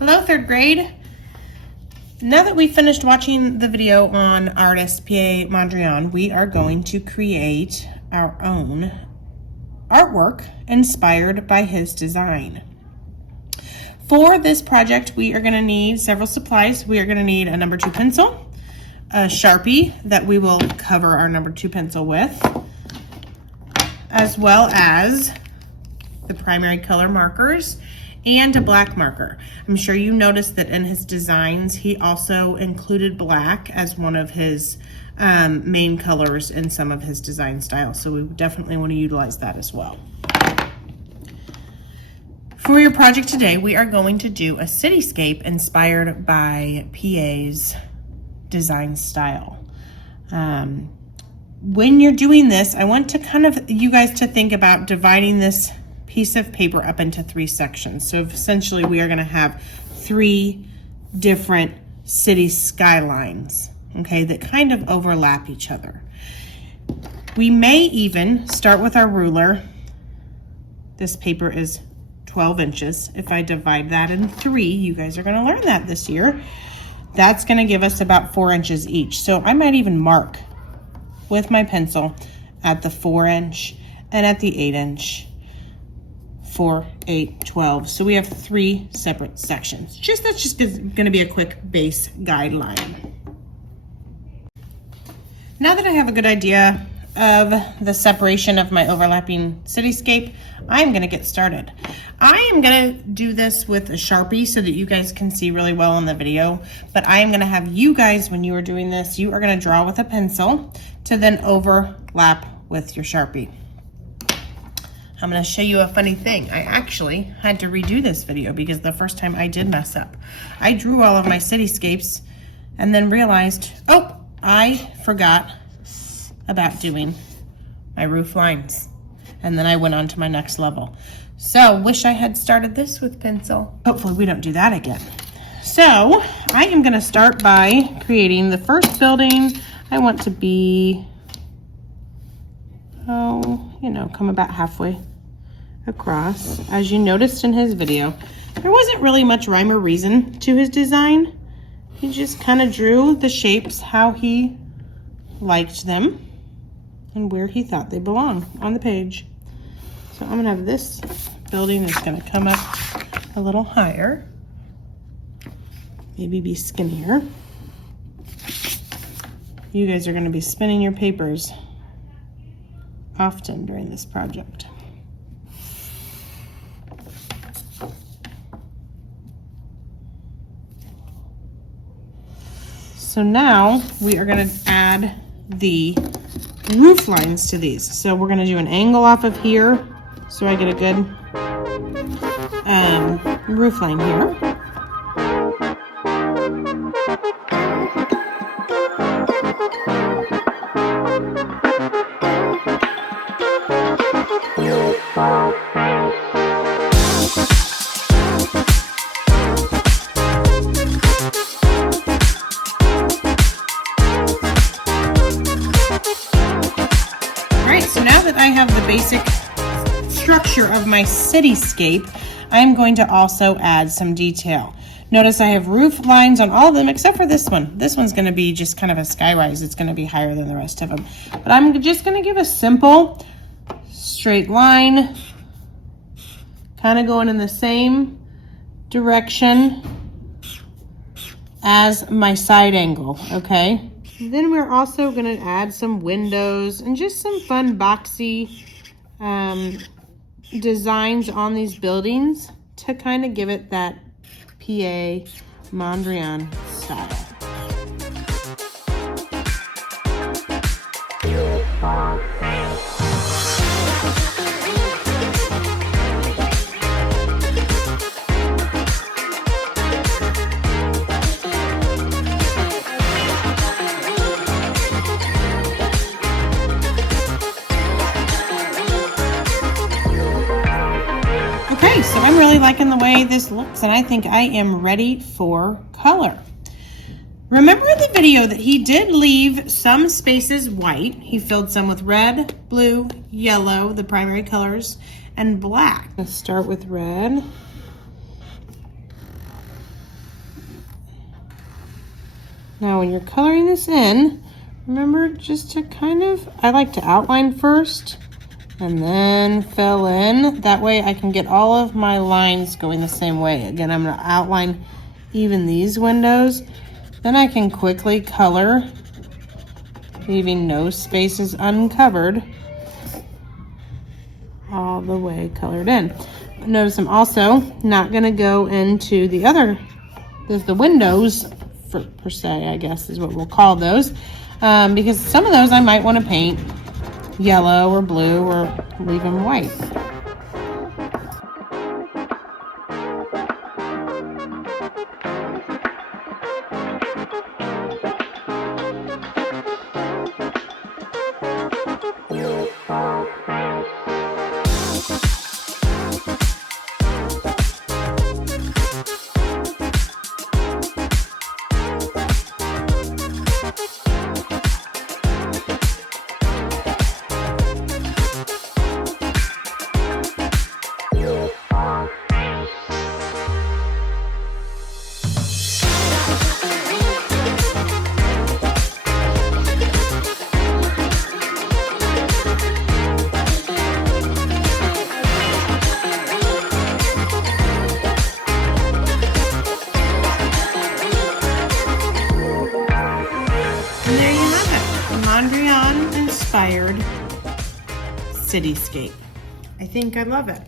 Hello, third grade. Now that we've finished watching the video on artist P.A. Mondrian, we are going to create our own artwork inspired by his design. For this project, we are going to need several supplies. We are going to need a number 2 pencil, a Sharpie that we will cover our number 2 pencil with, as well as the primary color markers and a black marker. I'm sure you noticed that in his designs, he also included black as one of his main colors in some of his design styles. So we definitely want to utilize that as well. For your project today, we are going to do a cityscape inspired by PA's design style. When you're doing this, I want to you guys to think about dividing this piece of paper up into 3 sections. So essentially we are going to have 3 different city skylines, okay, that kind of overlap each other. We may even start with our ruler. This paper is 12 inches. If I divide that in 3, you guys are going to learn that this year. That's going to give us about 4 inches each. So I might even mark with my pencil at the 4 inch and at the 8 inch. 4, 8, 12. So we have 3 separate sections. That's just going to be a quick base guideline. Now that I have a good idea of the separation of my overlapping cityscape, I'm going to get started. I am going to do this with a Sharpie so that you guys can see really well in the video, but I am going to have you guys, when you are doing this, you are going to draw with a pencil to then overlap with your Sharpie. I'm going to show you a funny thing. I actually had to redo this video because the first time I did mess up. I drew all of my cityscapes and then realized, oh, I forgot about doing my roof lines. And then I went on to my next level. So, wish I had started this with pencil. Hopefully we don't do that again. So, I am going to start by creating the first building. I want to be, come about halfway across. As you noticed in his video, there wasn't really much rhyme or reason to his design. He just kind of drew the shapes how he liked them and where he thought they belonged on the page. So I'm gonna have this building that's gonna come up a little higher, maybe be skinnier. You guys are gonna be spinning your papers often during this project. So now we are going to add the roof lines to these. So we're going to do an angle off of here so I get a good roof line here. So now that I have the basic structure of my cityscape, I'm going to also add some detail. Notice I have roof lines on all of them except for this one. This one's going to be just kind of a skyrise. It's going to be higher than the rest of them. But I'm just going to give a simple straight line, kind of going in the same direction as my side angle, okay? Then we're also going to add some windows and just some fun boxy designs on these buildings to kind of give it that PA Mondrian style. Okay, so I'm really liking the way this looks, and I think I am ready for color. Remember in the video that he did leave some spaces white. He filled some with red, blue, yellow, the primary colors, and black. Let's start with red. Now when you're coloring this in, remember just to kind of, I like to outline first and then fill in. That way I can get all of my lines going the same way. Again, I'm gonna outline even these windows. Then I can quickly color, leaving no spaces uncovered, all the way colored in. Notice I'm also not gonna go into the other, the windows per se, I guess is what we'll call those, because some of those I might want to paint yellow or blue or leave them white. And there you have it, Mondrian inspired cityscape. I think I love it.